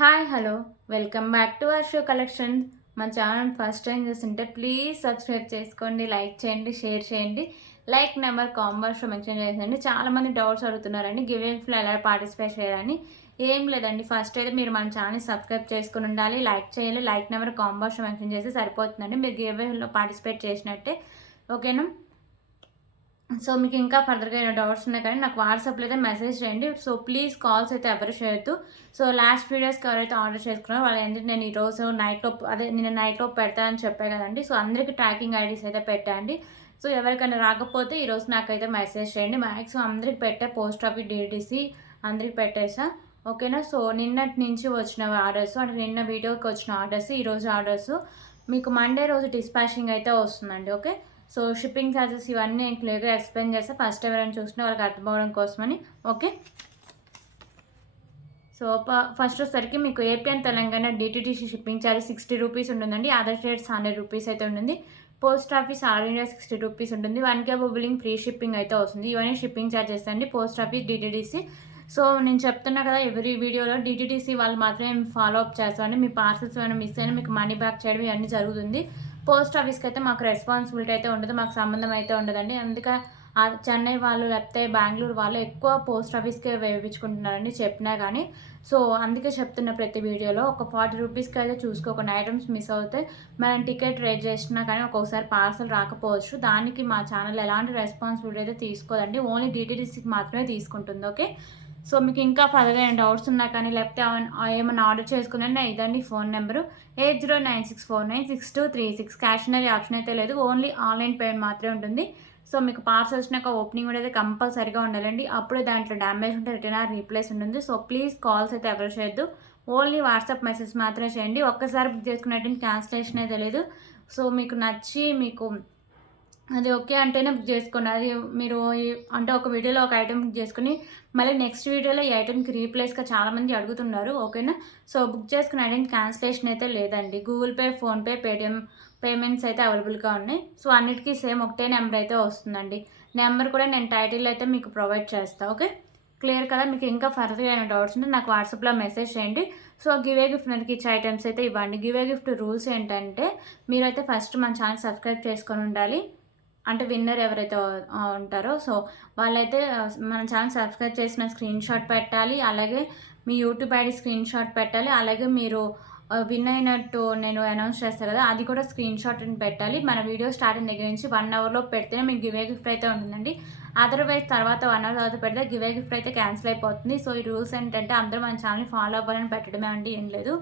Hi hello welcome back to our show collection. మా channel first time చూస్తుంటే please subscribe చేసుకోండి, like చేయండి, share చేయండి. లైక్ నెంబర్ కాంబర్స్లో మెన్షన్ చేయండి. చాలామంది డౌట్స్ అడుగుతున్నారండి గివేస్లో ఎలా పార్టిసిపేట్ చేయాలని. ఏం లేదండి, ఫస్ట్ అయితే మీరు మన ఛానల్ సబ్స్క్రైబ్ చేసుకుని ఉండాలి, లైక్ చేయాలి, లైక్ నెంబర్ కాంబర్స్లో మెన్షన్ చేస్తే సరిపోతుందండి. మీరు గివేలో పార్టిసిపేట్ చేసినట్టే, ఓకేనా? సో మీకు ఇంకా ఫర్దర్గా ఏమైనా డౌట్స్ ఉన్నాయి కానీ నాకు వాట్సాప్లో అయితే మెసేజ్ చేయండి. సో ప్లీజ్ కాల్స్ అయితే ఎవరు చేయొద్దు. సో లాస్ట్ వీడియోస్కి ఎవరైతే ఆర్డర్ చేసుకున్నారో వాళ్ళు ఎందుకు నేను ఈరోజు నైట్లో నేను నైట్లో పెడతానని చెప్పాను కదండి. సో అందరికీ ట్రాకింగ్ ఐడీస్ అయితే పెట్టండి. సో ఎవరికైనా రాకపోతే ఈరోజు నాకైతే మెసేజ్ చేయండి. మ్యాక్సిమం అందరికి పెట్టే పోస్ట్ ఆఫీస్ డిటిసి అందరికి పెట్టేసా, ఓకేనా? సో నిన్నటి నుంచి వచ్చిన ఆర్డర్స్ అంటే నిన్న వీడియోకి వచ్చిన ఆర్డర్స్, ఈరోజు ఆర్డర్స్ మీకు మండే రోజు డిస్పాచింగ్ అయితే వస్తుందండి, ఓకే? సో షిప్పింగ్ ఛార్జెస్ ఇవన్నీ నేను క్లియర్గా ఎక్స్ప్లెయిన్ చేస్తే ఫస్ట్ ఎవరైనా చూసినా వాళ్ళకి అర్థమవడం కోసమని, ఓకే? సో ఫస్ట్ వచ్చేసరికి మీకు AP and Telangana DTDC shipping charge 60 rupees ఉంటుందండి. అదర్ స్టేట్స్ 100 రూపీస్ అయితే ఉంటుంది. Post office all India 60 rupees ఉంటుంది. 1K బిల్లింగ్ ఫ్రీ షిప్పింగ్ అయితే వస్తుంది. ఇవన్నీ షిప్పింగ్ ఛార్జెస్ అండి. Post office DTDC. సో నేను చెప్తున్నా కదా ఎవరి వీడియోలో డిటిడిసి వాళ్ళు మాత్రమే ఫాలో అప్ చేస్తామండి. మీ పార్సల్స్ ఏమైనా మిస్ అయినా మీకు మనీ బ్యాక్ చేయడం ఇవన్నీ జరుగుతుంది. పోస్ట్ ఆఫీస్కి అయితే మాకు రెస్పాన్సిబిలిటీ అయితే ఉండదు, మాకు సంబంధం అయితే ఉండదండి. అందుకే చెన్నై వాళ్ళు లేకపోతే బెంగళూరు వాళ్ళు ఎక్కువ పోస్ట్ ఆఫీస్కే వేయించుకుంటున్నారని చెప్పినా కానీ. సో అందుకే చెప్తున్న ప్రతి వీడియోలో ఒక 40 రూపీస్కి అయితే చూసుకోకుండా ఐటమ్స్ మిస్ అవుతే మనం టికెట్ రేట్ చేసినా కానీ ఒక్కొక్కసారి పార్సల్ రాకపోవచ్చు. దానికి మా ఛానల్ ఎలాంటి రెస్పాన్సిబిలిటీ అయితే తీసుకోదండి, ఓన్లీ డిటిడిసికి మాత్రమే తీసుకుంటుంది, ఓకే? సో మీకు ఇంకా ఫర్దర్గా ఏమైనా డౌట్స్ ఉన్నా కానీ లేకపోతే ఏమైనా ఆర్డర్ చేసుకున్నా ఇదండి ఫోన్ నెంబరు 8096496236. క్యాషనరీ ఆప్షన్ అయితే లేదు, ఓన్లీ ఆన్లైన్ పేమెంట్ మాత్రమే ఉంటుంది. సో మీకు పార్సల్ వచ్చినాక ఓపెనింగ్ కూడా అయితే కంపల్సరీగా ఉండాలండి. అప్పుడే దాంట్లో డ్యామేజ్ ఉంటే రిటర్న్ ఆర్ రీప్లేస్ ఉంటుంది. సో ప్లీజ్ కాల్స్ అయితే ఎవరు చేయొద్దు, ఓన్లీ వాట్సాప్ మెసేజ్ మాత్రమే చేయండి. ఒక్కసారి బుక్ చేసుకున్నట్టు క్యాన్సిలేషన్ అయితే లేదు. సో మీకు నచ్చి మీకు అది ఓకే అంటేనే బుక్ చేసుకోండి. అది మీరు అంటే ఒక వీడియోలో ఒక ఐటెం బుక్ చేసుకుని మళ్ళీ నెక్స్ట్ వీడియోలో ఈ ఐటెంకి రీప్లేస్గా చాలామంది అడుగుతున్నారు, ఓకేనా? సో బుక్ చేసుకున్న ఐటెం క్యాన్సిలేషన్ అయితే లేదండి. Google pay, PhonePe, Paytm payments అయితే అవైలబుల్గా ఉన్నాయి. సో అన్నిటికీ సేమ్ ఒకటే నెంబర్ అయితే వస్తుందండి. నెంబర్ కూడా నేను టైటిల్ అయితే మీకు ప్రొవైడ్ చేస్తాను, ఓకే? క్లియర్ కదా? మీకు ఇంకా ఫర్దర్గా ఏమైనా డౌట్స్ ఉంటే నాకు వాట్సాప్లో మెసేజ్ చేయండి. సో గివే గిఫ్ట్ మనకి ఇచ్చే ఐటమ్స్ అయితే ఇవ్వండి. గివే గిఫ్ట్ రూల్స్ ఏంటంటే మీరైతే ఫస్ట్ మన ఛానల్ సబ్స్క్రైబ్ చేసుకొని ఉండాలి, అంటే విన్నర్ ఎవరైతే ఉంటారో సో వాళ్ళైతే మన ఛానల్ సబ్స్క్రైబ్ చేసిన స్క్రీన్ షాట్ పెట్టాలి, అలాగే మీ యూట్యూబ్ ఐడి స్క్రీన్ షాట్ పెట్టాలి, అలాగే మీరు విన్ అయినట్టు నేను అనౌన్స్ చేస్తాను కదా అది కూడా స్క్రీన్ షాట్ పెట్టాలి. మన వీడియో స్టార్టింగ్ దగ్గర నుంచి 1 అవర్లో పెడితేనే మీకు గివే గిఫ్ట్ అయితే ఉంటుందండి. అదర్వైజ్ తర్వాత 1 అవర్ తర్వాత పెడితే గివే గిఫ్ట్ అయితే క్యాన్సిల్ అయిపోతుంది. సో ఈ రూల్స్ ఏంటంటే అందరూ మన ఛానల్ ఫాలో అవ్వాలని పెట్టడమే అండి, ఏం లేదు,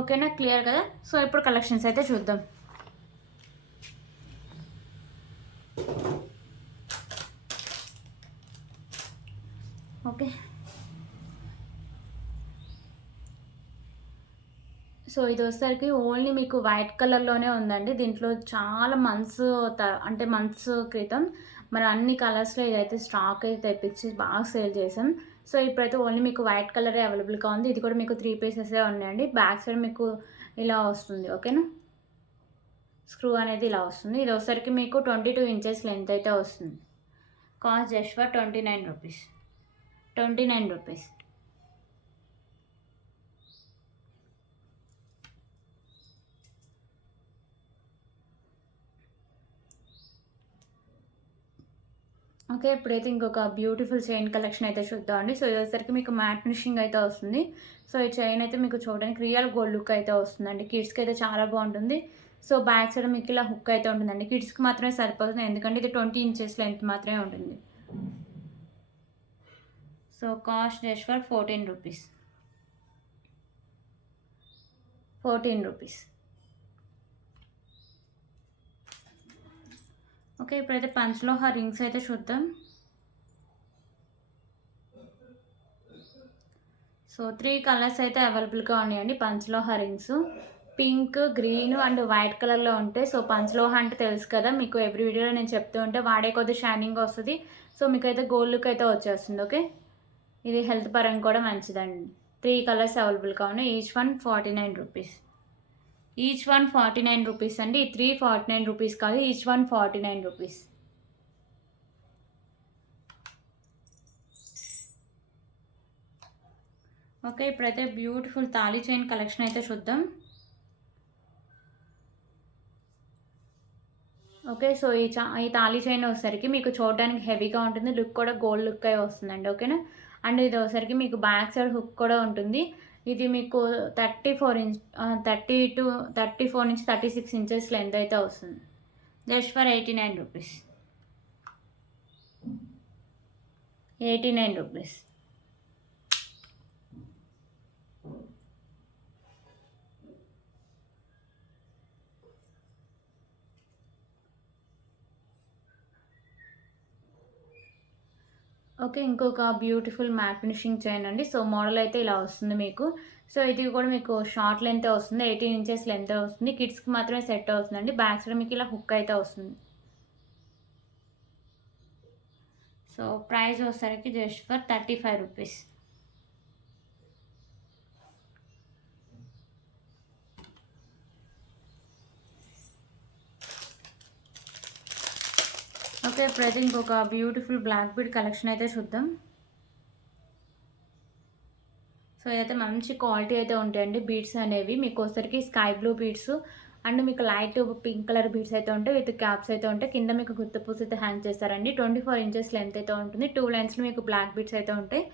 ఓకేనా? క్లియర్ కదా? సో ఇప్పుడు కలెక్షన్స్ అయితే చూద్దాం. ఓకే, సో ఇది వచ్చేసరికి ఓన్లీ మీకు వైట్ కలర్లోనే ఉందండి. దీంట్లో చాలా మంత్స్ క్రితం మనం అన్ని కలర్స్లో ఇదైతే స్టాక్ అయితే తెప్పించి బాగా సేల్ చేసాం. సో ఇప్పుడైతే ఓన్లీ మీకు వైట్ కలరే అవైలబుల్గా ఉంది. ఇది కూడా మీకు 3 పీసెసే ఉన్నాయండి. బ్యాక్ సైడ్ మీకు ఇలా వస్తుంది, ఓకేనా? స్క్రూ అనేది ఇలా వస్తుంది. ఇది వచ్చేసరికి మీకు 22 ఇంచెస్ లెంత్ అయితే వస్తుంది. Cost just for 29 rupees. 29 rupees. Okay, ఇప్పుడైతే ఇంకొక బ్యూటిఫుల్ చైన్ కలెక్షన్ అయితే చూద్దామండి. సో ఇది వచ్చేసరికి మీకు మ్యాట్ ఫినిషింగ్ అయితే వస్తుంది. సో ఈ చైన్ అయితే మీకు చూడడానికి రియల్ గోల్డ్ లుక్ అయితే వస్తుందండి. కిడ్స్కి అయితే చాలా బాగుంటుంది. సో బ్యాక్ సైడ్ మీకు ఇలా హుక్ అయితే ఉంటుందండి. కిడ్స్కి మాత్రమే సరిపోతుంది, ఎందుకంటే ఇది 20 ఇంచెస్ లెంత్ మాత్రమే ఉంటుంది. So cost just for 14 rupees. 14 rupees. Okay, ఇప్పుడైతే పంచలోహ రింగ్స్ అయితే చూద్దాం. సో 3 కలర్స్ అయితే అవైలబుల్గా ఉన్నాయండి పంచలోహ rings. Pink, green and white కలర్లో ఉంటాయి. సో పంచలోహ అంటే తెలుసు కదా మీకు, ఎవ్రీ వీడియోలో నేను చెప్తూ ఉంటే వాడే కొద్ది షైనింగ్ వస్తుంది. సో మీకైతే గోల్డ్ లుక్ అయితే వచ్చేస్తుంది, ఓకే? ఇది హెల్త్ పరంగా కూడా మంచిదండి. 3 కలర్స్ అవైలబుల్గా ఉన్నాయి. Each one 49 rupees. Each one 49 rupees అండి. 3 49 రూపీస్ కాదు, ఈచ్ వన్ 49 రూపీస్. ఓకే, ఇప్పుడైతే బ్యూటిఫుల్ తాళీ చైన్ కలెక్షన్ అయితే చూద్దాం. ఓకే, సో ఈ తాళీ చైన్ వచ్చేసరికి మీకు చూడడానికి హెవీగా ఉంటుంది, లుక్ కూడా గోల్డ్ లుక్ అయి వస్తుందండి. ఓకేనా. అండ్ ఇది వచ్చేసరికి మీకు బ్యాక్ సైడ్ హుక్ కూడా ఉంటుంది. ఇది మీకు 34 ఇంచ్ 34 నుంచి 36 ఇంచెస్ లెంత్ అయితే వస్తుంది. Just for 89 rupees. 89 rupees. Okay, ఇంకొక బ్యూటిఫుల్ మ్యాట్ ఫినిషింగ్ చైన్ అండి. సో మోడల్ అయితే ఇలా వస్తుంది మీకు. సో ఇది కూడా మీకు షార్ట్ లెంత్ వస్తుంది, 18 ఇంచెస్ లెంత్ వస్తుంది. కిడ్స్కి మాత్రమే సెట్ అవుతుందండి. బ్యాక్ సైడ్ మీకు ఇలా హుక్ అయితే వస్తుంది. సో ప్రైస్ వచ్చేసరికి జస్ట్ ఫర్ 35 రూపీస్. ఓకే, ఇప్పుడైతే ఇంకొక బ్యూటిఫుల్ బ్లాక్ బీడ్ కలెక్షన్ అయితే చూద్దాం. సో ఇదైతే మంచి క్వాలిటీ అయితే ఉంటాయండి బీడ్స్ అనేవి. మీకు వచ్చరికి స్కై బ్లూ బీడ్స్ అండ్ మీకు లైట్ పింక్ కలర్ బీడ్స్ అయితే ఉంటాయి, విత్ క్యాప్స్ అయితే ఉంటాయి. కింద మీకు గుత్త పూస అయితే హ్యాంగ్ చేస్తారండి. 24 ఇంచెస్ లెంత్ అయితే ఉంటుంది. 2 లైన్స్లో మీకు బ్లాక్ బీడ్స్ అయితే ఉంటాయి.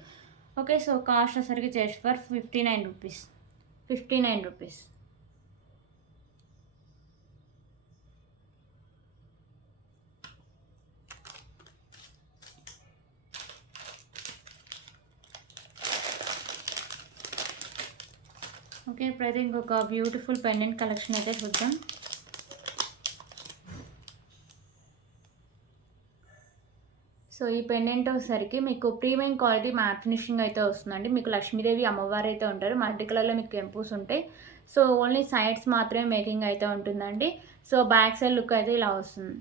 ఓకే, సో కాస్ట్ వచ్చరికి just for 59 rupees. 59 rupees. Okay, ఇప్పుడైతే ఇంకొక బ్యూటిఫుల్ పెండెంట్ కలెక్షన్ అయితే చూద్దాం. సో ఈ పెండెంట్ వచ్చేసరికి మీకు ప్రీమియం క్వాలిటీ మ్యాట్ ఫినిషింగ్ అయితే వస్తుందండి. మీకు లక్ష్మీదేవి అమ్మవారు అయితే ఉంటారు, మల్టీ కలర్లో మీకు కెంపుస్ ఉంటాయి. సో ఓన్లీ సైడ్స్ మాత్రమే మేకింగ్ అయితే ఉంటుందండి. సో బ్యాక్ సైడ్ లుక్ అయితే ఇలా వస్తుంది.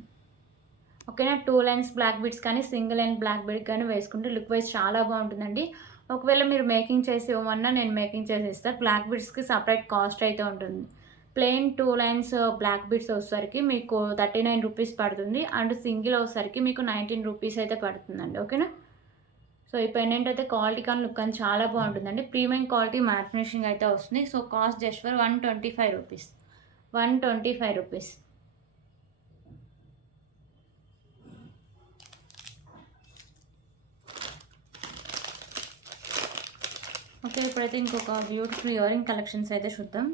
ఓకేనా. 2 లైన్స్ బ్లాక్ బీడ్స్ కానీ సింగిల్ లైన్ బ్లాక్ బీడ్ కానీ వేసుకుంటే లుక్ వైజ్ చాలా బాగుంటుందండి. ఒకవేళ మీరు మేకింగ్ చేసి ఇవ్వమన్నా నేను మేకింగ్ చేసి ఇస్తాను. బ్లాక్ బీడ్స్కి సపరేట్ కాస్ట్ అయితే ఉంటుంది. ప్లెయిన్ 2 లైన్స్ బ్లాక్ బీడ్స్ వచ్చేసరికి మీకు 39 రూపీస్ పడుతుంది. అండ్ సింగిల్ వచ్చేసరికి మీకు 19 రూపీస్ అయితే పడుతుందండి. ఓకేనా. సో ఈ పెండెంట్ అయితే క్వాలిటీ కానీ లుక్ కానీ చాలా బాగుంటుందండి. ప్రీమియం క్వాలిటీ మ్యాట్ ఫినిషింగ్ అయితే వస్తుంది. So cost just for 125 rupees. 125 rupees. Okay, ఇప్పుడైతే ఇంకొక బ్యూటిఫుల్ ఇయర్ రింగ్ కలెక్షన్స్ అయితే చూద్దాం.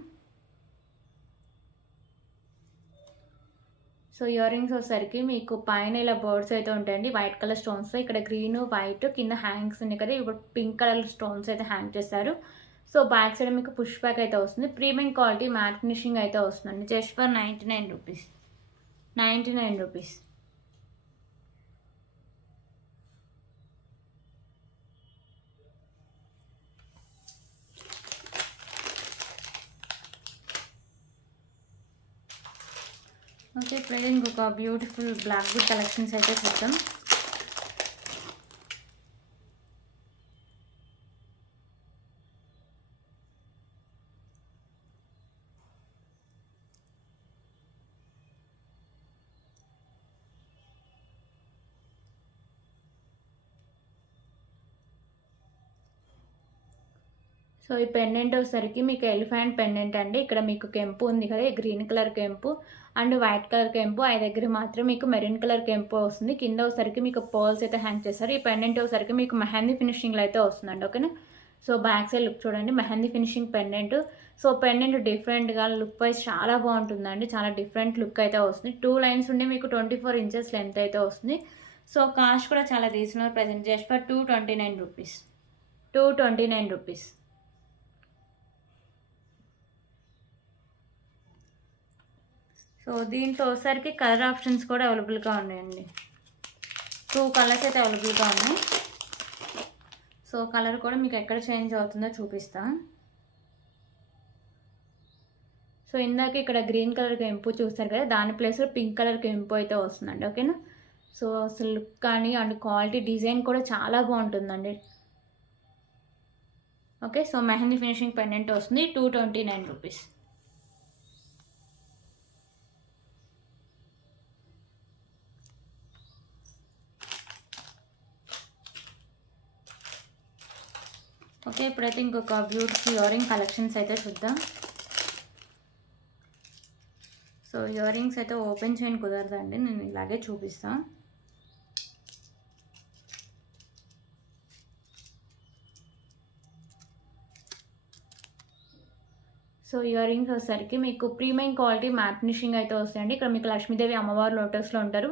సో ఇయర్ రింగ్స్ వచ్చేసరికి మీకు పైన ఇలా బర్డ్స్ అయితే ఉంటాయండి, వైట్ కలర్ స్టోన్స్. ఇక్కడ గ్రీన్ వైట్ కింద హ్యాంగ్స్ ఉన్నాయి కదా, ఇప్పుడు పింక్ కలర్ స్టోన్స్ అయితే హ్యాంగ్ చేస్తారు. సో బ్యాక్ సైడ్ మీకు పుష్ బ్యాక్ అయితే వస్తుంది. ప్రీమియం క్వాలిటీ మ్యాట్ ఫినిషింగ్ అయితే వస్తుందండి. Just for 99 rupees. 99 rupees. Okay, ఇప్పుడు ఇంకొక బ్యూటిఫుల్ బ్లాక్ బీడ్ కలెక్షన్స్ అయితే చూద్దాం. సో ఈ పెండెంట్ వచ్చేసరికి మీకు ఎలిఫెంట్ పెండెంట్ అండి. ఇక్కడ మీకు కెంపు ఉంది కదా, గ్రీన్ కలర్ కెంపు అండ్ వైట్ కలర్ కెంపు. ఆ దగ్గర మాత్రం మీకు మెరూన్ కలర్ కెంపు వస్తుంది. కింద వచ్చేసరికి మీకు పర్ల్స్ అయితే హ్యాంగ్ చేస్తారు. ఈ పెండెంట్ వచ్చేసరికి మీకు మెహందీ ఫినిషింగ్లో అయితే వస్తుందండి. ఓకేనా. సో బ్యాక్ సైడ్ లుక్ చూడండి, mehndi finishing pendant. So pendant డిఫరెంట్గా లుక్ వైజ్ చాలా బాగుంటుందండి. చాలా డిఫరెంట్ లుక్ అయితే వస్తుంది. 2 లైన్స్ ఉండి మీకు 24 ఇంచెస్ లెంత్ అయితే వస్తుంది. సో కాస్ట్ కూడా చాలా reasonable price, just for 229 rupees. 229 rupees. So దీంట్లో వచ్చేసరికి కలర్ ఆప్షన్స్ కూడా అవైలబుల్గా ఉన్నాయండి. 2 కలర్స్ అయితే అవైలబుల్గా ఉన్నాయి. సో కలర్ కూడా మీకు ఎక్కడ చేంజ్ అవుతుందో చూపిస్తా. సో ఇందాక ఇక్కడ గ్రీన్ కలర్ కెంపు చూస్తారు కదా, దాని ప్లేస్లో పింక్ కలర్ కెంపు అయితే వస్తుందండి. ఓకేనా. సో అసలు లుక్ కానీ అండ్ క్వాలిటీ డిజైన్ కూడా చాలా బాగుంటుందండి. Okay, so mehndi finishing pendant వస్తుంది. 229 రూపీస్. ఓకే, ఓకే, ఇప్పుడైతే ఇంకొక బ్యూటిఫుల్ ఇయర్ రింగ్ కలెక్షన్స్ అయితే చూద్దాం. సో ఇయర్ రింగ్స్ అయితే ఓపెన్ చేయని కుదరదండి, నేను ఇలాగే చూపిస్తాను. సో ఇయర్ రింగ్స్ వచ్చేసరికి మీకు ప్రీమియం క్వాలిటీ మ్యాట్ ఫినిషింగ్ అయితే వస్తాయండి. ఇక్కడ మీకు లక్ష్మీదేవి అమ్మవారు లోటస్లో ఉంటారు.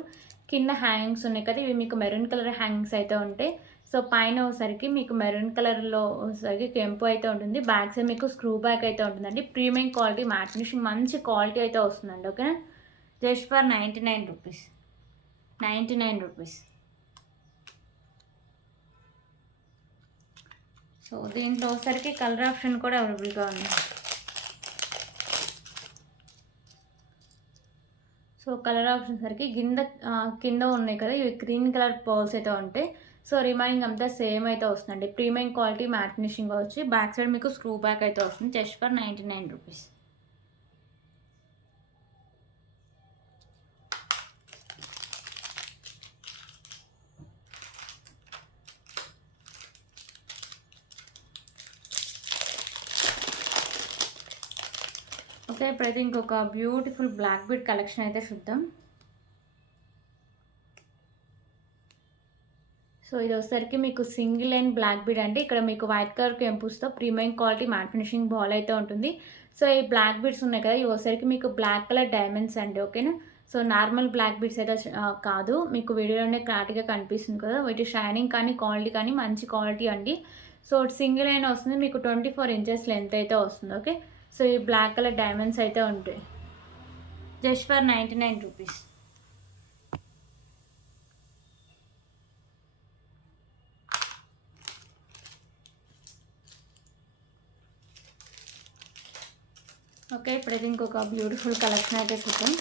కింద హ్యాంగింగ్స్ ఉన్నాయి కదా, ఇవి మీకు మెరూన్ కలర్ హ్యాంగింగ్స్ అయితే ఉంటాయి. సో పైన వచ్చేసరికి మీకు మెరూన్ కలర్లో వచ్చేసరికి కెంపు అయితే ఉంటుంది. బ్యాక్ సైడ్ మీకు స్క్రూ బ్యాక్ అయితే ఉంటుందండి. ప్రీమియం క్వాలిటీ మ్యాట్ ఫినిషింగ్ మంచి క్వాలిటీ అయితే వస్తుందండి. ఓకేనా, just for 99 rupees. 99 rupees. So దీంట్లో వచ్చేసరికి కలర్ ఆప్షన్ కూడా అవైలబుల్గా ఉంది. సో కలర్ ఆప్షన్ సరికి కింద ఉన్నాయి కదా, ఇవి గ్రీన్ కలర్ పర్ల్స్ అయితే ఉంటాయి. సో రిమైనింగ్ అంతా సేమ్ అయితే వస్తుందండి. ప్రీమియం క్వాలిటీ మ్యాట్ ఫినిషింగ్ వచ్చి బ్యాక్ సైడ్ మీకు స్క్రూ బ్యాక్ అయితే వస్తుంది. Just for 99 rupees. ఓకే, ఇప్పుడైతే ఇంకొక బ్యూటిఫుల్ బ్లాక్ బీడ్ కలెక్షన్ అయితే చూద్దాం. సో ఇది వచ్చేసరికి మీకు సింగిల్ లైన్ బ్లాక్ బీడ్ అండి. ఇక్కడ మీకు వైట్ కలర్ కెంపుస్తో premium quality matte finishing ball అయితే ఉంటుంది. సో ఈ బ్లాక్ బీడ్స్ ఉన్నాయి కదా, ఇవి వచ్చేసరికి మీకు బ్లాక్ కలర్ డైమండ్స్ అండి. ఓకేనా, సో నార్మల్ బ్లాక్ బీడ్స్ అయితే కాదు, మీకు వీడియోలోనే క్లారిటీగా కనిపిస్తుంది కదా. వీటి షైనింగ్ కానీ క్వాలిటీ కానీ మంచి క్వాలిటీ అండి. సో సింగిల్ లైన్ వస్తుంది, మీకు 24 ఇంచెస్ లెంత్ అయితే వస్తుంది. ఓకే, సో ఈ బ్లాక్ కలర్ డైమండ్స్ అయితే ఉంటాయి. Just for 99 rupees. ఓకే, ఇప్పుడైతే ఇంకొక బ్యూటిఫుల్ కలెక్షన్ అయితే చూద్దాం.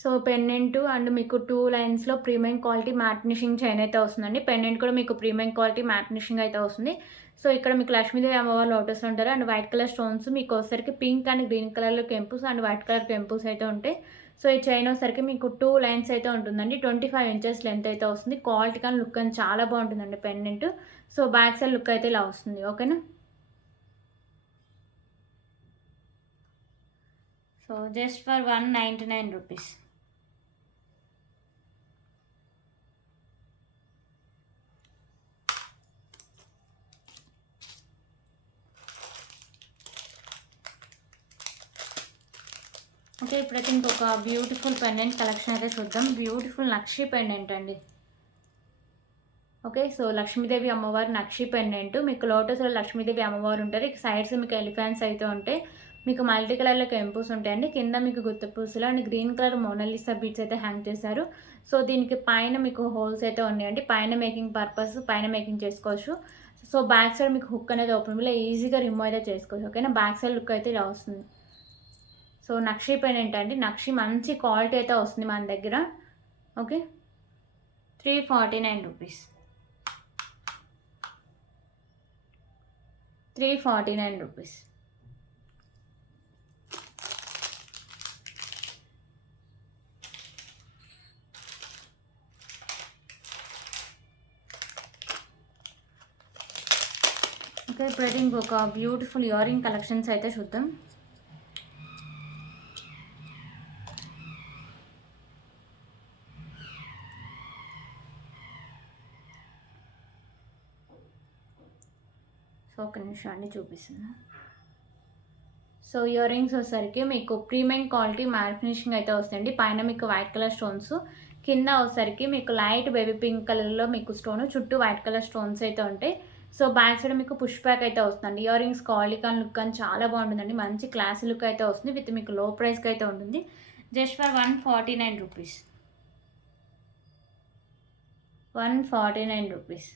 సో పెండెంట్ అండ్ మీకు 2 లైన్స్లో premium quality matte finishing chain అయితే వస్తుందండి. పెండెంట్ కూడా మీకు ప్రీమియం క్వాలిటీ మ్యాట్ ఫినిషింగ్ అయితే వస్తుంది. సో ఇక్కడ మీకు లక్ష్మీదేవి అమ్మవారు లోటస్ ఉంటారు అండ్ వైట్ కలర్ స్టోన్స్ మీకు వచ్చేసరికి పింక్ అండ్ గ్రీన్ కలర్లో కెంపుస్ అండ్ వైట్ కలర్ కెంపుస్ అయితే ఉంటాయి. సో ఈ చైన్ వచ్చేసరికి మీకు 2 లైన్స్ అయితే ఉంటుందండి. 25 ఇంచెస్ లెంత్ అయితే వస్తుంది. క్వాలిటీ కానీ లుక్ కానీ చాలా బాగుంటుందండి pendant. So back side look అయితే ఇలా వస్తుంది. ఓకేనా, so just for 199 rupees. Okay, ఇప్పుడైతే ఇంకొక బ్యూటిఫుల్ పెండెంట్ కలెక్షన్ అయితే చూద్దాం. బ్యూటిఫుల్ నక్షి పెండెంట్ అండి. ఓకే, సో లక్ష్మీదేవి అమ్మవారి నక్షి పెండెంట్ మీకు లోటస్లో లక్ష్మీదేవి అమ్మవారు ఉంటారు. ఇక సైడ్స్ మీకు ఎలిఫెంట్స్ అయితే ఉంటాయి. మీకు మల్టీ కలర్లో కెంపుస్ ఉంటాయండి. కింద మీకు గుత్త పూసలు and green colour Monalisa beads అయితే హ్యాంగ్ చేశారు. సో దీనికి పైన మీకు హోల్స్ అయితే ఉన్నాయండి. పైన మేకింగ్ పర్పస్ పైన మేకింగ్ చేసుకోవచ్చు. సో బ్యాక్ సైడ్ మీకు హుక్ అనేది ఓపెన్ వల్ల ఈజీగా రిమూవ్ అయితే చేసుకోవచ్చు. ఓకేనా, బ్యాక్ సైడ్ లుక్ అయితే ఇలా వస్తుంది. సో నక్షి పెండెంట్ అండి. నక్షి మంచి క్వాలిటీ అయితే వస్తుంది మన దగ్గర. Okay, 349 rupees. 349 రూపీస్. ఓకే, ఇప్పుడైతే ఇంకొక బ్యూటిఫుల్ ఇయర్ రింగ్ కలెక్షన్స్ అయితే చూద్దాం. సో ఒక నిమిషం అన్నీ చూపిస్తున్నా. సో ఇయర్ రింగ్స్ వచ్చేసరికి మీకు ప్రీమియం క్వాలిటీ మ్యాట్ ఫినిషింగ్ అయితే వస్తాయండి. పైన మీకు వైట్ కలర్ స్టోన్స్, కింద వచ్చేసరికి మీకు లైట్ బేబీ పింక్ కలర్లో మీకు స్టోన్, చుట్టూ వైట్ కలర్ స్టోన్స్ అయితే ఉంటాయి. సో బ్యాక్ సైడ్ మీకు పుష్ బ్యాక్ అయితే వస్తుందండి. ఇయర్ రింగ్స్ క్వాలిటీ కానీ లుక్ కానీ చాలా బాగుంటుందండి. మంచి క్లాసీ లుక్ అయితే వస్తుంది. విత్ మీకు లో ప్రైస్కి అయితే ఉంటుంది. Just for 149 rupees. 149 రూపీస్.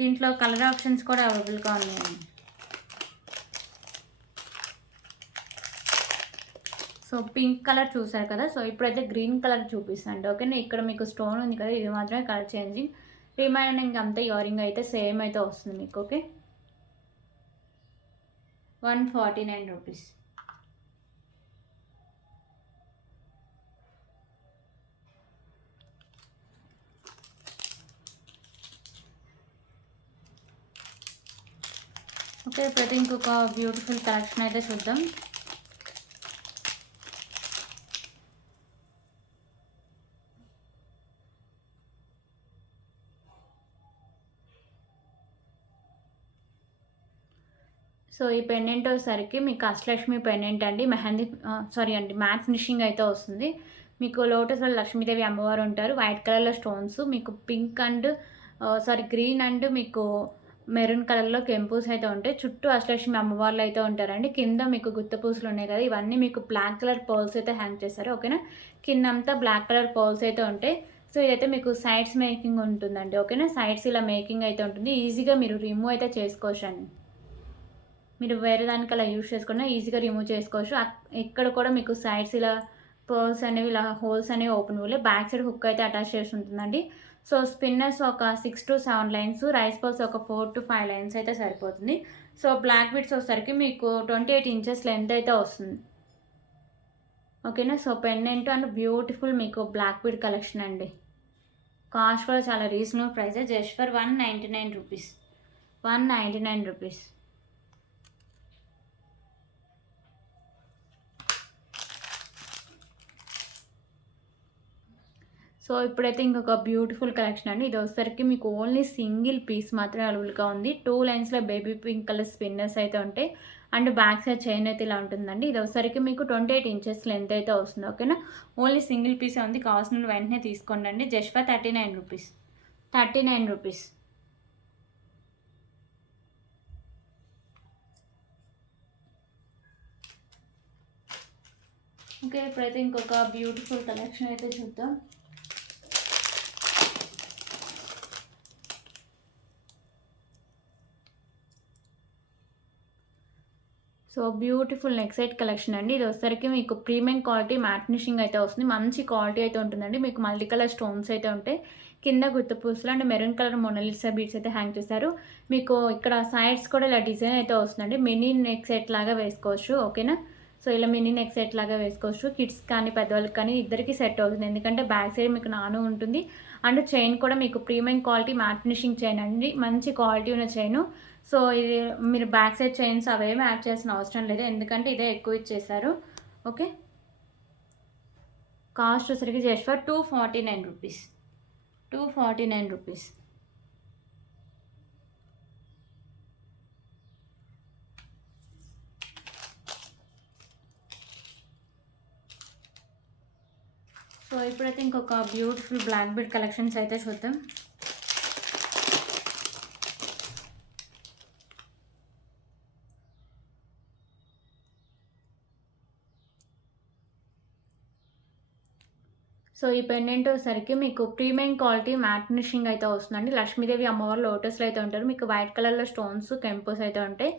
దీంట్లో కలర్ ఆప్షన్స్ కూడా అవైలబుల్గా ఉన్నాయండి. సో పింక్ కలర్ చూసారు కదా, సో ఇప్పుడైతే గ్రీన్ కలర్ చూపిస్తాను. ఓకేనా, ఇక్కడ మీకు స్టోన్ ఉంది కదా, ఇది మాత్రమే కలర్ చేంజింగ్. రిమైనింగ్ అంతా ఇయర్ రింగ్ అయితే సేమ్ అయితే వస్తుంది మీకు. Okay, 149 rupees. ఓకే, ఇప్పుడైతే ఇంకొక బ్యూటిఫుల్ కలెక్షన్ అయితే చూద్దాం. సో ఈ పెండెంట్ వచ్చేసరికి మీకు అష్టలక్ష్మి పెండెంట్ అండి. మెహందీ సారీ అండి, మ్యాట్ ఫినిషింగ్ అయితే వస్తుంది. మీకు లోటస్లో లక్ష్మీదేవి అమ్మవారు ఉంటారు. వైట్ కలర్లో స్టోన్స్, మీకు పింక్ అండ్ గ్రీన్ అండ్ మీకు మెరూన్ కలర్లో కెంపుస్ అయితే ఉంటాయి. చుట్టూ అష్టలక్ష్మి అమ్మవార్లు అయితే ఉంటారండి. కింద మీకు గుత్త పూసలు ఉన్నాయి కదా, ఇవన్నీ మీకు బ్లాక్ కలర్ పర్ల్స్ అయితే హ్యాంగ్ చేస్తారు. ఓకేనా, కింద అంతా బ్లాక్ కలర్ పర్ల్స్ అయితే ఉంటాయి. సో ఇదైతే మీకు సైడ్స్ మేకింగ్ ఉంటుందండి. ఓకేనా, సైడ్స్ ఇలా మేకింగ్ అయితే ఉంటుంది. ఈజీగా మీరు రిమూవ్ అయితే చేసుకోవచ్చు అండి. మీరు వేరే దానికి అలా యూజ్ చేసుకున్నా ఈజీగా రిమూవ్ చేసుకోవచ్చు. ఇక్కడ కూడా మీకు సైడ్స్ ఇలా పర్ల్స్ అనేవి ఇలా హోల్స్ అనేవి ఓపెన్ అవ్వలే. బ్యాక్ సైడ్ హుక్ అయితే అటాచ్ చేసి ఉంటుందండి. సో స్పిన్నర్స్ ఒక 6 to 7 లైన్స్, రైస్ పర్ల్స్ ఒక 4 to 5 లైన్స్ అయితే సరిపోతుంది. సో బ్లాక్ బిట్స్ వచ్చేసరికి మీకు 28 ఇంచెస్ లెంత్ అయితే వస్తుంది. ఓకేనా, సో పెండెంట్ అండ్ బ్యూటిఫుల్ మీకు బ్లాక్ బిడ్ కలెక్షన్ అండి. కాస్ట్ కూడా చాలా reasonable price, just for 199 rupees. 199 rupees. So ఇప్పుడైతే ఇంకొక బ్యూటిఫుల్ కలెక్షన్ అండి. ఇది వచ్చేసరికి మీకు ఓన్లీ సింగిల్ పీస్ మాత్రమే అవైలబుల్గా ఉంది. 2 లైన్స్లో బేబీ పింక్ కలర్ స్పిన్నర్స్ అయితే ఉంటాయి. అండ్ బ్యాక్ సైడ్ చైన్ అయితే ఇలా ఉంటుందండి. ఇది వచ్చేసరికి మీకు 28 ఇంచెస్ లెంత్ అయితే వస్తుంది. ఓకేనా, ఓన్లీ సింగిల్ పీసే ఉంది. కావాల్సిన వెంటనే తీసుకోండి అండి. Just for 39 rupees. 39 rupees. Okay, ఇప్పుడైతే ఇంకొక బ్యూటిఫుల్ కలెక్షన్ అయితే చూద్దాం. So beautiful neck set collection అండి. ఇది వచ్చేసరికి మీకు ప్రీమియం క్వాలిటీ మ్యాట్ ఫినిషింగ్ అయితే వస్తుంది. మంచి క్వాలిటీ అయితే ఉంటుందండి. మీకు మల్టీ కలర్ స్టోన్స్ అయితే ఉంటాయి. కింద గుత్త పూసలు and maroon colour Mona Lisa beads అయితే హ్యాంగ్ చేశారు. మీకు ఇక్కడ సైడ్స్ కూడా ఇలా డిజైన్ అయితే వస్తుందండి. మినీ నెక్ సెట్ లాగా వేసుకోవచ్చు. ఓకేనా, సో ఇలా మినీ నెక్ సెట్ లాగా వేసుకోవచ్చు. కిడ్స్ కానీ పెద్దవాళ్ళకి కానీ ఇద్దరికి సెట్ అవుతుంది. ఎందుకంటే బ్యాక్ సైడ్ మీకు నాను ఉంటుంది. అండ్ చైన్ కూడా మీకు premium quality matte finishing chain అండి. మంచి క్వాలిటీ ఉన్న చైను. సో ఇది మీరు బ్యాక్ సైడ్ చైన్స్ అవేమి యాడ్ చేసిన అవసరం లేదు, ఎందుకంటే ఇదే ఎక్కువ ఇచ్చేసారు. ఓకే, కాస్ట్ వచ్చరికి just for 249 rupees. 249 rupees. So ఇప్పుడైతే ఇంకొక బ్యూటిఫుల్ బ్లాక్ బీడ్ కలెక్షన్స్ అయితే చూద్దాం. సో ఈ పెండెంట్ వచ్చేసరికి మీకు ప్రీమియం క్వాలిటీ మ్యాట్ ఫినిషింగ్ అయితే వస్తుందండి. లక్ష్మీదేవి అమ్మవారు లోటస్లో అయితే ఉంటారు. మీకు వైట్ కలర్లో స్టోన్స్ కెంపుస్ అయితే ఉంటాయి.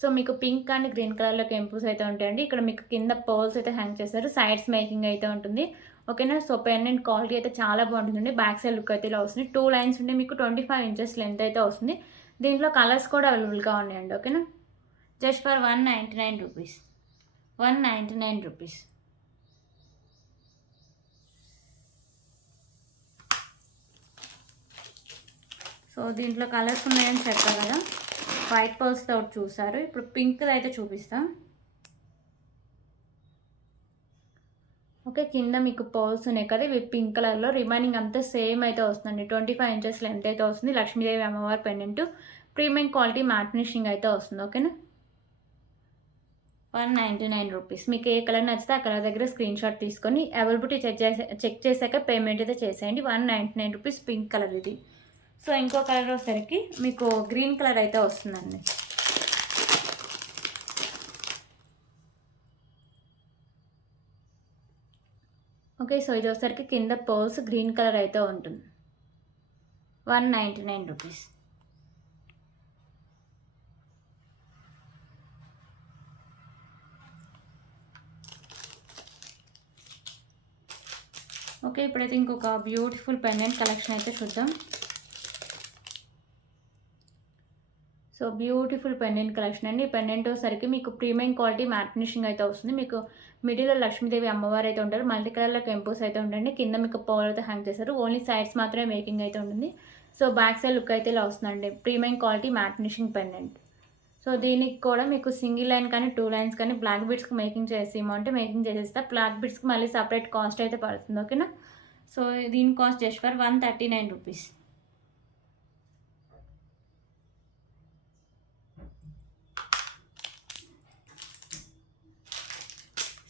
సో మీకు పింక్ అండ్ గ్రీన్ కలర్లో కెంపుస్ అయితే ఉంటాయండి. ఇక్కడ మీకు కింద పర్ల్స్ అయితే హ్యాంగ్ చేస్తారు. సైడ్స్ మేకింగ్ అయితే ఉంటుంది. ఓకేనా, సో పెండెంట్ క్వాలిటీ అయితే చాలా బాగుంటుందండి. బ్యాక్ సైడ్ లుక్ అయితే ఇలా వస్తుంది. 2 లైన్స్ ఉంటే మీకు 25 ఇంచెస్ లెంత్ అయితే వస్తుంది. దీంట్లో కలర్స్ కూడా అవైలబుల్గా ఉన్నాయండి. ఓకేనా, just for 199 rupees. 199 rupees. So దీంట్లో కలర్స్ ఉన్నాయని చెప్పారు కదా, వైట్ పర్ల్స్తో చూసారు. ఇప్పుడు పింక్ అయితే చూపిస్తా. ఓకే, కింద మీకు పర్ల్స్ ఉన్నాయి కదా, ఇవి పింక్ కలర్లో. రిమైనింగ్ అంతా సేమ్ అయితే వస్తుందండి. 25 ఇంచెస్ లెంత్ అయితే వస్తుంది. లక్ష్మీదేవి అమ్మవారి pendant premium quality matte finishing అయితే వస్తుంది. ఓకేనా, 199 రూపీస్. మీకు ఏ కలర్ నచ్చితే ఆ కలర్ దగ్గర స్క్రీన్ షాట్ తీసుకొని అవైలబిలిటీ చెక్ చేశాక పేమెంట్ అయితే చేసేయండి. 199 రూపీస్ పింక్ కలర్ ఇది. సో ఇంకో కలర్ వచ్చేసరికి మీకు గ్రీన్ కలర్ అయితే వస్తుందండి. ఓకే, సో ఇది వచ్చేసరికి కింద పర్ల్స్ గ్రీన్ కలర్ అయితే ఉంటుంది. 199 రూపీస్. ఓకే, ఇప్పుడైతే ఇంకొక బ్యూటిఫుల్ పెండెంట్ కలెక్షన్ అయితే చూద్దాం. సో బ్యూటిఫుల్ పెండెంట్ కలెక్షన్ అండి. పెండెంట్ వచ్చేసరికి మీకు ప్రీమియం క్వాలిటీ మ్యాట్ ఫినిషింగ్ అయితే వస్తుంది. మీకు మిడిల్లో లక్ష్మీదేవి అమ్మవారు అయితే ఉంటారు. మల్టీ కలర్లో కెంపోస్ అయితే ఉంటుంది. కింద మీకు పౌల్ అయితే హ్యాంగ్ చేస్తారు. ఓన్లీ సైడ్స్ మాత్రమే మేకింగ్ అయితే ఉంటుంది. సో బ్యాక్ సైడ్ లుక్ అయితే ఇలా వస్తుందండి. Premium quality matte finishing pendant. So దీనికి కూడా మీకు సింగిల్ లైన్ కానీ 2 లైన్స్ కానీ బ్లాక్ బీడ్స్కి మేకింగ్ చేసి ఇమ్మంటే మేకింగ్ చేసేస్తా. బ్లాక్ బీడ్స్కి మళ్ళీ సపరేట్ కాస్ట్ అయితే పడుతుంది. ఓకేనా. సో దీని cost just for 139 rupees.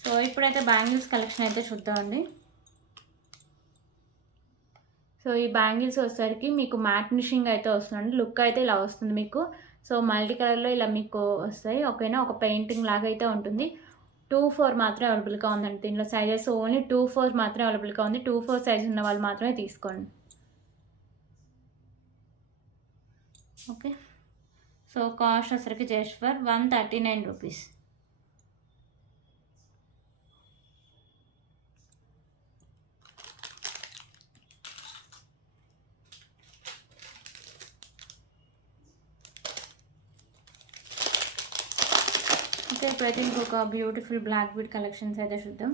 So ఇప్పుడైతే బ్యాంగిల్స్ కలెక్షన్ అయితే చూద్దామండి. సో ఈ బ్యాంగిల్స్ వచ్చేసరికి మీకు మ్యాట్ ఫినిషింగ్ అయితే వస్తుందండి. లుక్ అయితే ఇలా వస్తుంది మీకు. సో మల్టీ కలర్లో ఇలా మీకు వస్తాయి. ఓకేనా. ఒక పెయింటింగ్ లాగా అయితే ఉంటుంది. 2-4 మాత్రమే అవైలబుల్గా ఉందండి. దీనిలో సైజెస్ ఓన్లీ 2-4 మాత్రమే అవైలబుల్గా ఉంది. 2-4 సైజ్ ఉన్న వాళ్ళు మాత్రమే తీసుకోండి. ఓకే. సో కాస్ట్ వచ్చేసరికి జస్ట్ ఫర్ 139 రూపీస్. ఓకే. ఇప్పుడైతే ఇంకొక బ్యూటిఫుల్ బ్లాక్ బీడ్ కలెక్షన్స్ అయితే చూద్దాం.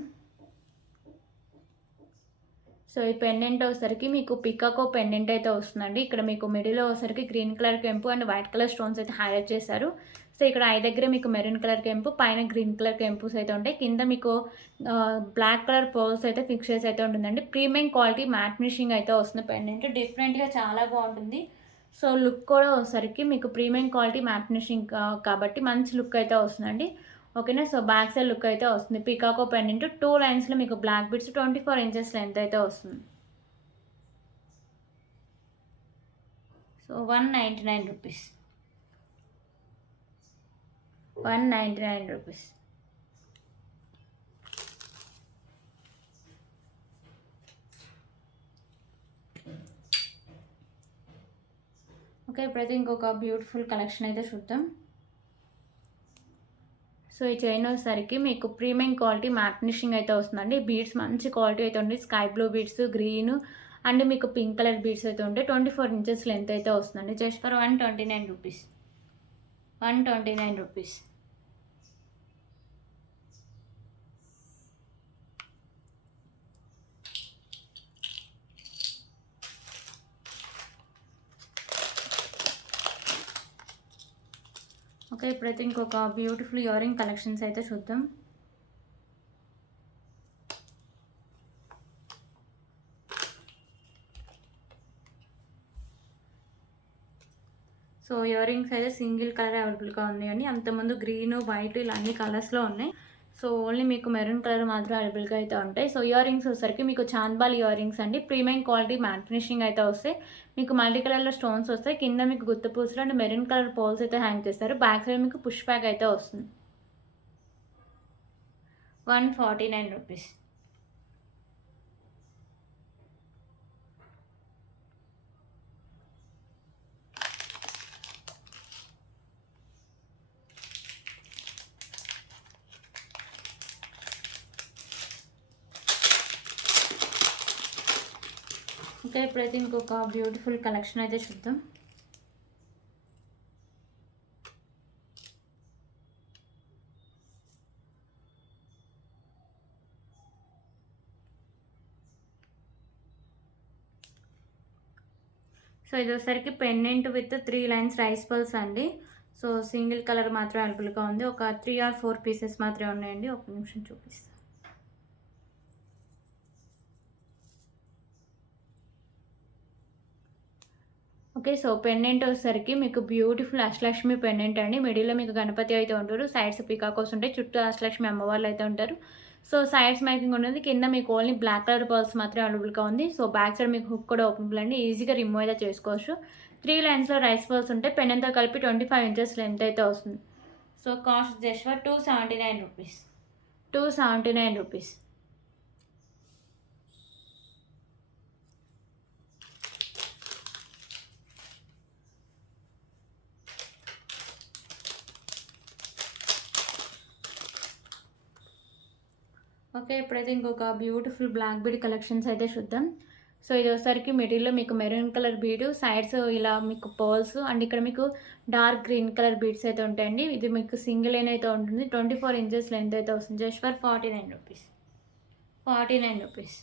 సో ఈ పెండెంట్ వచ్చేసరికి మీకు పికాకో పెండెంట్ అయితే వస్తుందండి. ఇక్కడ మీకు మిడిల్లో వచ్చేసరికి గ్రీన్ కలర్ కెంపు అండ్ వైట్ కలర్ స్టోన్స్ అయితే హైలైట్ చేశారు. సో ఇక్కడ ఐ దగ్గర మీకు మెరూన్ కలర్ కెంపు, పైన గ్రీన్ కలర్ కెంపుస్ అయితే ఉంటాయి. కింద మీకు బ్లాక్ కలర్ పోల్స్ అయితే ఫిక్స్ చేసి అయితే ఉంటుందండి. ప్రీమియం క్వాలిటీ మ్యాట్ ఫినిషింగ్ అయితే వస్తుంది. పెండెంట్ డిఫరెంట్గా చాలా బాగుంటుంది. సో లుక్ కూడా వచ్చేసరికి మీకు ప్రీమియం క్వాలిటీ మ్యాట్ ఫినిషింగ్ కాబట్టి మంచి లుక్ అయితే వస్తుందండి. ఓకేనా. సో బ్యాక్ సైడ్ లుక్ అయితే వస్తుంది. పికాకో పెండెంట్ 2 లైన్స్లో మీకు బ్లాక్ బిడ్స్ 24 ఇంచెస్ లెంత్ అయితే వస్తుంది. So 199 rupees. 199 రూపీస్. ఓకే. ఇప్పుడైతే ఇంకొక బ్యూటిఫుల్ కలెక్షన్ అయితే చూద్దాం. సో ఈ చైన్ వచ్చేసరికి మీకు ప్రీమియం క్వాలిటీ మ్యాట్ ఫినిషింగ్ అయితే వస్తుందండి. బీడ్స్ మంచి క్వాలిటీ అయితే ఉంది. Sky blue beads, green and మీకు పింక్ కలర్ బీడ్స్ అయితే ఉంటాయి. 24 ఇంచెస్ లెంత్ అయితే వస్తుందండి. Just for 129 rupees. 129 rupees. Okay. ఇప్పుడైతే ఇంకొక బ్యూటిఫుల్ ఇయర్ రింగ్ కలెక్షన్స్ అయితే చూద్దాం. సో ఇయర్ రింగ్స్ అయితే సింగిల్ కలర్ అవైలబుల్గా ఉన్నాయండి. అంతకుముందు గ్రీన్, వైట్ ఇలా అన్ని కలర్స్లో ఉన్నాయి. సో ఓన్లీ మీకు మెరూన్ కలర్ మాత్రం అవైలబుల్గా అయితే ఉంటాయి. సో ఇయర్ రింగ్స్ వచ్చేసరికి మీకు చాంద్బాల్ ఇయర్ రింగ్స్ అండి. ప్రీమియం క్వాలిటీ మ్యాట్ ఫినిషింగ్ అయితే వస్తాయి. మీకు మల్టీ కలర్లో స్టోన్స్ వస్తాయి. కింద మీకు గుత్త పూసలు అండ్ మెరూన్ కలర్ పోల్స్ అయితే హ్యాంగ్ చేస్తారు. బ్యాక్ సైడ్ మీకు పుష్ బ్యాక్ అయితే వస్తుంది. 149 రూపీస్. ఓకే. ఇప్పుడైతే ఇంకొక బ్యూటిఫుల్ కలెక్షన్ అయితే చూద్దాం. సో ఇది వచ్చేసరికి pendant with 3 lines rice pearls అండి. సో సింగిల్ కలర్ మాత్రం అవైలబుల్గా ఉంది. ఒక 3 or 4 పీసెస్ మాత్రమే ఉన్నాయండి. ఒక నిమిషం చూపిస్తాను. ఓకే. సో పెండెంట్ వచ్చేసరికి మీకు బ్యూటిఫుల్ అష్టలక్ష్మి పెండెంట్ అండి. మిడిల్లో మీకు గణపతి అయితే ఉంటారు. సైడ్స్ పికాకోస్ ఉంటాయి. చుట్టూ అష్టలక్ష్మి అమ్మవాళ్ళు అయితే ఉంటారు. సో సైడ్స్ మేకింగ్ ఉంటుంది. కింద మీకు ఓన్లీ బ్లాక్ కలర్ పర్ల్స్ మాత్రమే అవైలబుల్గా ఉంది. సో బ్యాక్ సైడ్ మీకు హుక్ కూడా ఓపెనబుల్ అండి. ఈజీగా రిమూవ్ అయితే చేసుకోవచ్చు. 3 లైన్స్లో రైస్ పర్ల్స్ ఉంటాయి. పెండెంట్తో కలిపి 25 ఇంచెస్ లెంత్ అయితే వస్తుంది. So cost just for 279 rupees. 279 rupees. Okay. ఇప్పుడైతే ఇంకొక బ్యూటిఫుల్ బ్లాక్ బీడ్ కలెక్షన్స్ అయితే చూద్దాం. సో ఇది వచ్చేసరికి మిడిల్లో మీకు మెరూన్ కలర్ బీడు, సైడ్స్ ఇలా మీకు పర్ల్స్ అండ్ ఇక్కడ మీకు డార్క్ గ్రీన్ కలర్ బీడ్స్ అయితే ఉంటాయండి. ఇది మీకు సింగిల్ లైన్ అయితే ఉంటుంది. 24 ఇంచెస్ లెంత్ అయితే వస్తుంది. Just for 49 rupees. 49 rupees.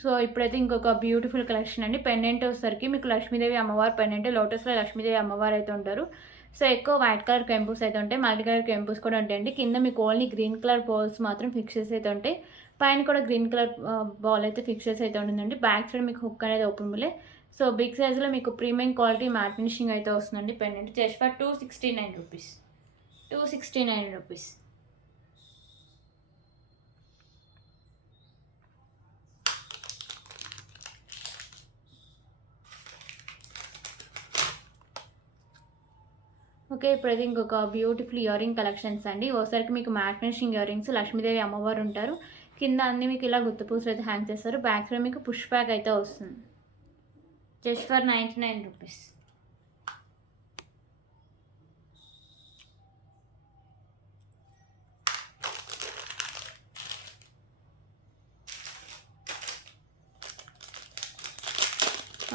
So ఇప్పుడైతే ఇంకొక బ్యూటిఫుల్ కలెక్షన్ అండి. పెండెంట్ వచ్చేసరికి మీకు లక్ష్మీదేవి అమ్మవారు పెండెంట్, లోటస్లో లక్ష్మీదేవి అమ్మవారు అయితే ఉంటారు. సో ఎక్కువ వైట్ కలర్ కెంపుస్ అయితే ఉంటాయి, మల్టీ కలర్ కెంపుస్ కూడా ఉంటాయండి. కింద మీకు ఓన్లీ గ్రీన్ కలర్ బాల్స్ మాత్రం ఫిక్సెస్ అయితే ఉంటాయి. పైన కూడా గ్రీన్ కలర్ బాల్ అయితే ఫిక్సెస్ అయితే ఉంటుందండి. బ్యాక్ సైడ్ మీకు హుక్ అనేది ఓపెనబులే. సో బిగ్ సైజ్లో మీకు ప్రీమియం క్వాలిటీ మ్యాట్ ఫినిషింగ్ అయితే వస్తుందండి. Pendant just for 269 rupees. 269 rupees. Okay, ఇప్పుడైతే ఇంకొక బ్యూటిఫుల్ ఇయర్ రింగ్ కలెక్షన్స్ అండి. ఓసారికి మీకు matte finishing ear rings, Lakshmidevi అమ్మవారు ఉంటారు. కింద అన్ని మీకు ఇలా గుత్త పూసలు అయితే హ్యాంగ్ చేస్తారు. బ్యాక్ సైడ్ మీకు పుష్ బ్యాక్ అయితే వస్తుంది. Just for 99 rupees.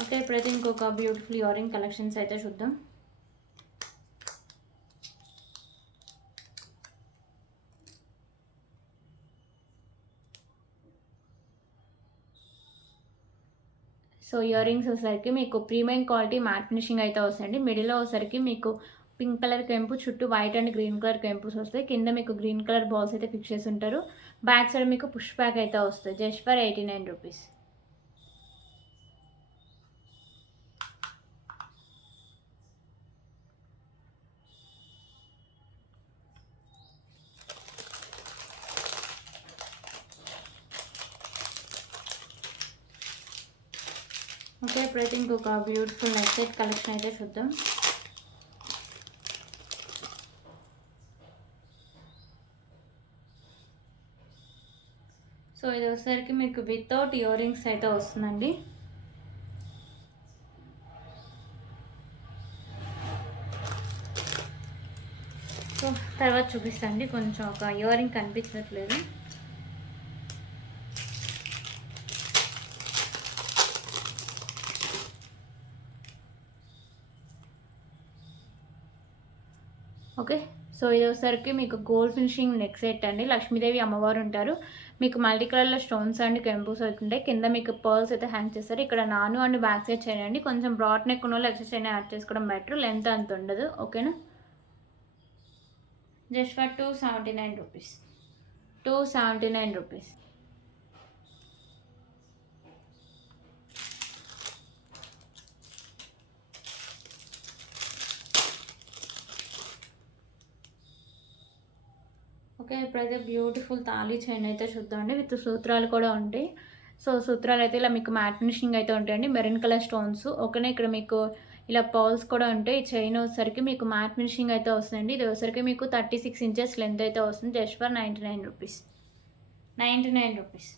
ఓకే, ఇప్పుడైతే ఇంకొక బ్యూటిఫుల్ ఇయర్ రింగ్ కలెక్షన్స్ అయితే చూద్దాం. సో ఇయర్ రింగ్స్ వచ్చేసరికి మీకు ప్రీమియం క్వాలిటీ మ్యాట్ ఫినిషింగ్ అయితే వస్తాయండి. మిడిల్లో వచ్చేసరికి మీకు పింక్ కలర్ కెంపు, చుట్టూ వైట్ అండ్ గ్రీన్ కలర్ కెంపుస్ వస్తాయి. కింద మీకు గ్రీన్ కలర్ బాల్స్ అయితే ఫిక్స్ చేసి ఉంటారు. బ్యాక్ సైడ్ మీకు పుష్ బ్యాక్ అయితే వస్తుంది. Just for 89 rupees. ఓకే, ఇప్పుడైతే ఇంకొక బ్యూటిఫుల్ నెక్ సెట్ కలెక్షన్ అయితే చూద్దాం. సో ఇది వచ్చేసరికి మీకు వితౌట్ ఇయర్ రింగ్స్ అయితే వస్తుందండి. సో తర్వాత చూపిస్తాండి. కొంచెం ఒక ఇయర్ రింగ్ కనిపించట్లేదు. ఓకే, సో ఇది వచ్చేసరికి మీకు గోల్డ్ ఫినిషింగ్ నెక్ సెట్ అండి. లక్ష్మీదేవి అమ్మవారు ఉంటారు. మీకు మల్టీ కలర్లో స్టోన్స్ అండ్ కెంపుస్ అవుతుంటాయి. కింద మీకు పర్ల్స్ అయితే హ్యాంగ్ చేస్తారు. ఇక్కడ నాను అండ్ బ్యాక్ సైడ్ చేయండి. కొంచెం బ్రాడ్ నెక్ ఉన్న వాళ్ళు ఎక్స్ట్రా చైన్ యాడ్ చేసుకోవడం బెటర్. లెంత్ అంత ఉండదు. ఓకేనా? Just for 279 rupees. 279 rupees. Okay, ఇప్పుడైతే బ్యూటిఫుల్ తాళీ చైన్ అయితే చూద్దామండి. విత్ సూత్రాలు కూడా ఉంటాయి. సో సూత్రాలు అయితే ఇలా మీకు మ్యాట్ ఫినిషింగ్ అయితే ఉంటాయండి. Maroon colour stones. ఓకేనా? ఇక్కడ మీకు ఇలా పర్ల్స్ కూడా ఉంటాయి. ఈ చైన్ వచ్చేసరికి మీకు మ్యాట్ ఫినిషింగ్ అయితే వస్తుందండి. ఇది వచ్చేసరికి మీకు 36 ఇంచెస్ లెంత్ అయితే వస్తుంది. Just for 99 rupees. 99 rupees.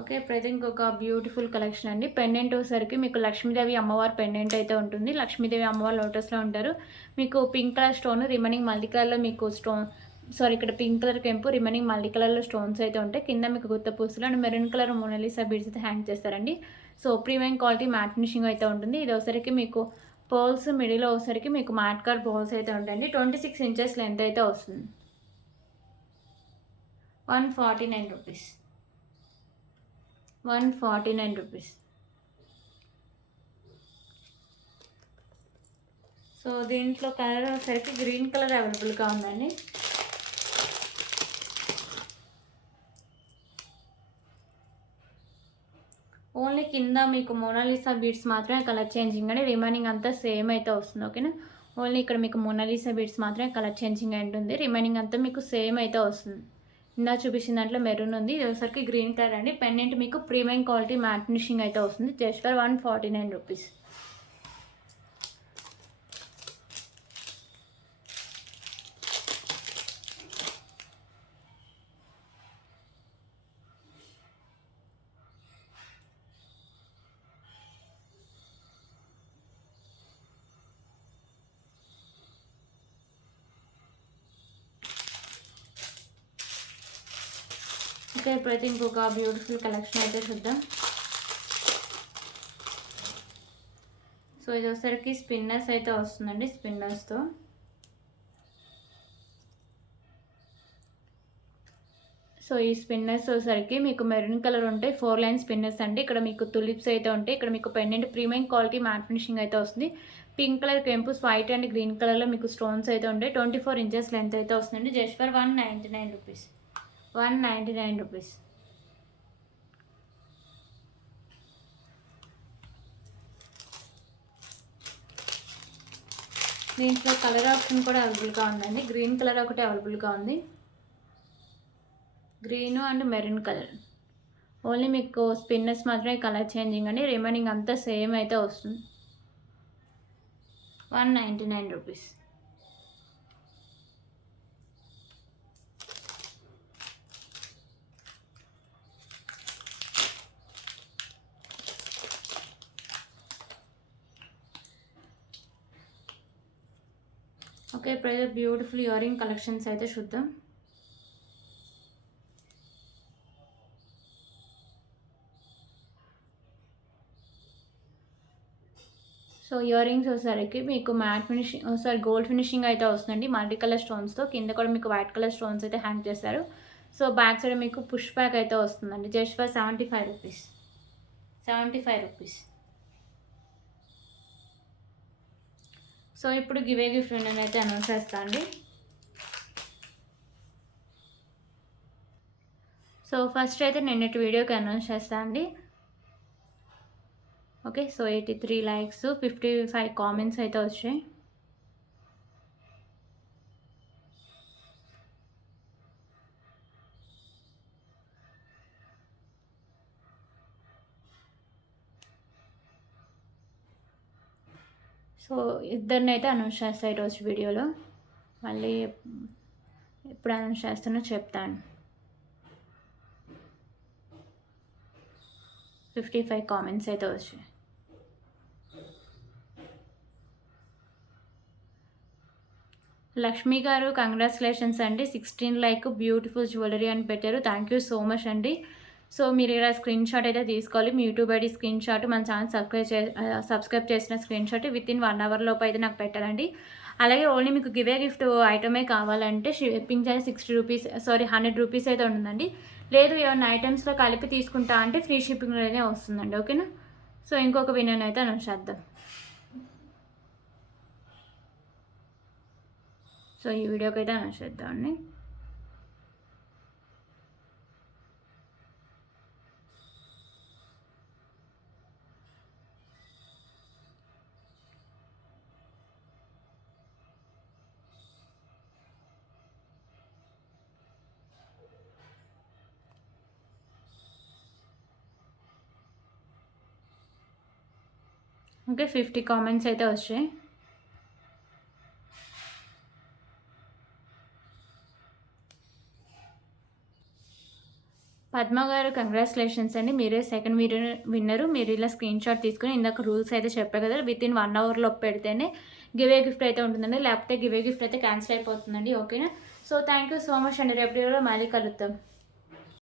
Okay, ఇప్పుడైతే ఇంకొక బ్యూటిఫుల్ కలెక్షన్ అండి. పెండెంట్ వచ్చేసరికి మీకు లక్ష్మీదేవి అమ్మవారు పెండెంట్ అయితే ఉంటుంది. లక్ష్మీదేవి అమ్మవారు లోటస్లో ఉంటారు. మీకు pink colour stone, remaining multi కలర్లో మీకు ఇక్కడ పింక్ కలర్ కెంపు, రిమైనింగ్ మల్టీ కలర్లో స్టోన్స్ అయితే ఉంటాయి. కింద మీకు గుత్త పూసలు and maroon colour Monalisa beads అయితే హ్యాంగ్ చేస్తారండి. So premium quality matte finishing అయితే ఉంటుంది. ఇది వచ్చేసరికి మీకు పర్ల్స్, మిడిల్లో వచ్చేసరికి మీకు మ్యాట్ కలర్ బాల్స్ అయితే ఉంటాయండి. 26 ఇంచెస్ లెంత్ అయితే వస్తుంది. 149 రూపీస్. 149 రూపీస్. సో దీంట్లో కలర్ వచ్చేసరికి గ్రీన్ కలర్ అవైలబుల్గా ఉందండి. ఓన్లీ కింద మీకు మోనాలిసా బీడ్స్ మాత్రమే కలర్ చేంజింగ్ అండి. రిమైనింగ్ అంతా సేమ్ అయితే వస్తుంది. ఓకేనా? ఓన్లీ ఇక్కడ మీకు మోనాలిసా బీడ్స్ మాత్రమే కలర్ చేంజింగ్ అయి ఉంటుంది. రిమైనింగ్ అంతా మీకు సేమ్ అయితే వస్తుంది. ఇందా చూపించిన దాంట్లో మెరూన్ ఉంది. ఇది ఒకసారికి గ్రీన్ కలర్ అండి. పెండెంట్ మీకు ప్రీమియం క్వాలిటీ మ్యాట్ ఫినిషింగ్ అయితే వస్తుంది. Just for 149 rupees. ఓకే, ఇప్పుడైతే ఇంకొక బ్యూటిఫుల్ కలెక్షన్ అయితే చూద్దాం. సో ఇది వచ్చేసరికి స్పిన్నర్స్ అయితే వస్తుందండి, స్పిన్నర్స్తో. సో ఈ స్పిన్నర్స్ వచ్చేసరికి మీకు మెరూన్ కలర్ ఉంటాయి, 4 లైన్ స్పిన్నర్స్ అండి. ఇక్కడ మీకు తులిప్స్ అయితే ఉంటాయి. ఇక్కడ మీకు pendant premium quality matte finishing అయితే వస్తుంది. పింక్ కలర్ కెంపుస్, వైట్ అండ్ గ్రీన్ కలర్లో మీకు స్టోన్స్ అయితే ఉంటాయి. 24 ఇంచెస్ లెంత్ అయితే వస్తుందండి. Just for 199 rupees, 199 rupees. దీంట్లో కలర్ ఆప్షన్ కూడా అవైలబుల్గా ఉందండి. గ్రీన్ కలర్ ఒకటి అవైలబుల్గా ఉంది, green and maroon colour. Only మీకు స్పిన్నర్స్ మాత్రమే కలర్ చేంజింగ్ అండి, రిమైనింగ్ అంతా సేమ్ అయితే వస్తుంది. 199 రూపీస్. ఓకే, ఇప్పుడైతే బ్యూటిఫుల్ ఇయర్ రింగ్ కలెక్షన్స్ అయితే చూద్దాం. సో ఇయర్ రింగ్స్ వచ్చేసరికి మీకు మ్యాట్ ఫినిషింగ్ గోల్డ్ ఫినిషింగ్ అయితే వస్తుందండి, మల్టీ కలర్ స్టోన్స్తో. కింద కూడా మీకు వైట్ కలర్ స్టోన్స్ అయితే హ్యాంగ్ చేస్తారు. సో బ్యాక్ సైడ్ మీకు పుష్ బ్యాక్ అయితే వస్తుందండి. Just for 75 rupees, 75 rupees. So ఇప్పుడు గివే గిఫ్ట్ నేను అయితే అనౌన్స్ చేస్తాను అండి. సో ఫస్ట్ అయితే నిన్నటి వీడియోకి అనౌన్స్ చేస్తాను అండి. ఓకే, సో 83 లైక్స్, 55 కామెంట్స్ అయితే వచ్చాయి. సో ఇద్దరిని అయితే అనౌన్స్ చేస్తాను ఈరోజు వీడియోలో. మళ్ళీ ఎప్పుడు అనౌన్స్ చేస్తానో చెప్తాను. 55 కామెంట్స్ అయితే వచ్చాయి. లక్ష్మి గారు కంగ్రాచులేషన్స్ అండి, 16 లైక్, బ్యూటిఫుల్ జ్యువెలరీ అని పెట్టారు. థ్యాంక్ యూ సో మచ్ అండి. సో మీరు ఇలా స్క్రీన్ షాట్ అయితే తీసుకోవాలి. మీ యూట్యూబ్ ఐడి స్క్రీన్ షాట్, మన ఛానల్ సబ్స్క్రైబ్ చేసిన స్క్రీన్ షాట్ వితిన్ 1 అవర్ లోపు అయితే నాకు పెట్టాలండి. అలాగే ఓన్లీ మీకు గివే గిఫ్ట్ ఐటమే కావాలంటే షిప్పింగ్ చార్జ్ 100 రూపీస్ అయితే ఉంటుందండి. లేదు ఏమన్నా ఐటమ్స్లో కలిపి తీసుకుంటా అంటే ఫ్రీ షిప్పింగ్లోనే వస్తుందండి. ఓకేనా? సో ఇంకొక వినర్ అయితే అనౌన్స్ చేద్దాం. సో ఈ వీడియోకి అయితే అనౌన్స్ చేద్దామండి. ఓకే, 50 కామెంట్స్ అయితే వచ్చాయి. పద్మ గారు కంగ్రాచులేషన్స్ అండి, మీరే సెకండ్ విన్నరు. మీరు ఇలా స్క్రీన్ షాట్ తీసుకుని ఇందాక రూల్స్ అయితే చెప్పారు కదా, వితిన్ 1 అవర్లో పెడితేనే గివే గిఫ్ట్ అయితే ఉంటుందండి, లేకపోతే గివే గిఫ్ట్ అయితే క్యాన్సిల్ అయిపోతుందండి. ఓకేనా? So thank you so much అండి. రేపు మళ్ళీ కలుద్దాం.